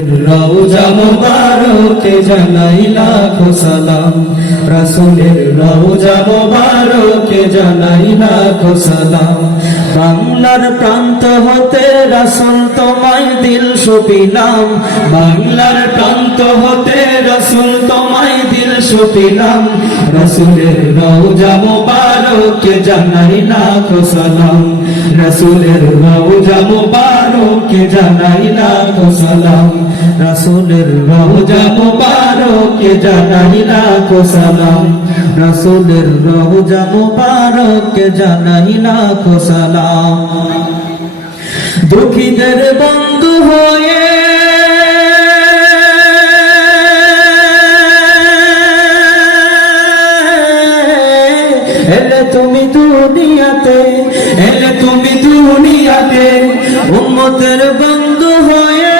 রওজা মোবারকে মোবারকে বাংলার প্রান্ত হতে রাসূল তোমায় দিল সুপিলাম বাংলার প্রান্ত হতে রাসূল তোমায় দিল সুপিলাম রাসূলের রওজা মোবারকে জানাই লাখো জানাই তো সালাম। রাসূলের রওজা মোবারকে জানাই তো সালাম। রাসূলের রওজা মোবারকে জানাই তো সালাম। দুঃখীদের বন্ধু হয়ে এলে তুমি দুনিয়াতে, এলে তুমি দুনিয়াতে উম্মতের বন্ধু হয়ে।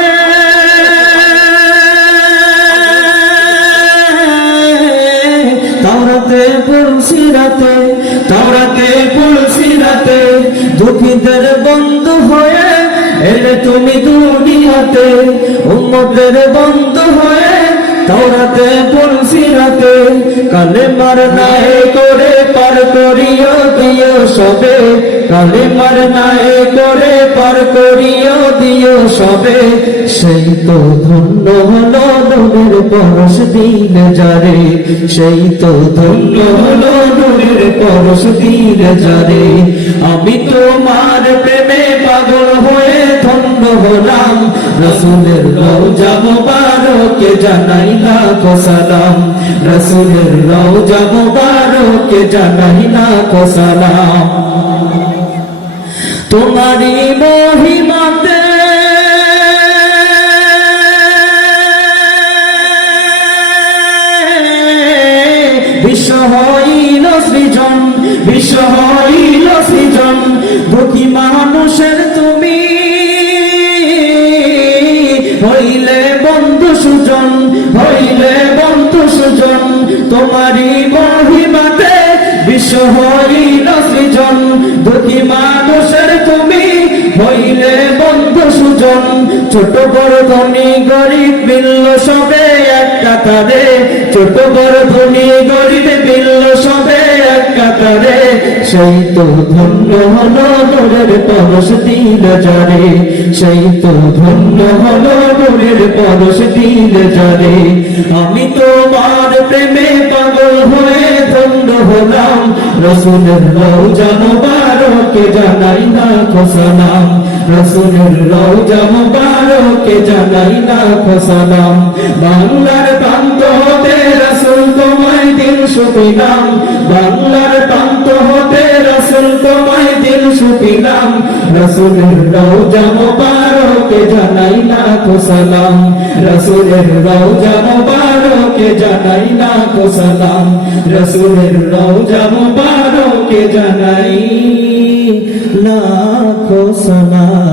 তাওরাতে পুলসিরাতে তাওরাতে পুলসিরাতে দুঃখীদের বন্ধু হয়ে। এলে তুমি দুনিয়াতে উম্মতের বন্ধু হয়ে। তাওরাতে কালে মার নাই করিও, দিও সবে। কালে মার নাই করে পার করিও, দিও সবে। সেই তো ধন্য হলো নূরের পরশ দিলে যারে। সেই তো ধন্য হলো নূরের পরশ দিলে যারে। আমি তোমার প্রেমে পাগল হয়ে ধন্য হলাম। রসুলের রওজা মুবারকে জানাই লাখো সালাম। রসুলের রওজা মুবারকে জানাই লাখো সালাম। তোমারি মহিমাতে বিশ্ব হইল সৃজন, বিশ্ব হইল সৃজন। দুঃখী মানুষের তুমি হইলে বন্ধু সুজন। ছোট বড় ধনী গরিব মিলল সবে এক কাতারে ছোট বড় ধনী গরিব মিলল সবে এক কাতারে সেই তো ধন্য হলো নূরের পরশ দিল যারে সেই তো ধন্য হলো নূরের পরশ দিল যারে আমি তোমার প্রেমে পাগল হয়ে ধন্য হলাম। রসুলের রওজা মুবারকে জানাই না সালাম রসুলের রওজা মুবারকে জানাই না সালাম বাংলার প্রান্ত হতে রসুল তোমায় দিল সুপিলাম বাংলার প্রান্ত হতে রসুল তোমায় দিল সুপিলাম রসুলের মুবারকে জানাই না সালাম। রসুলের রওজা মুবারকে জানাই না সালাম। রসুলের রওজা মুবারকে জানাই। লাখো সালাম।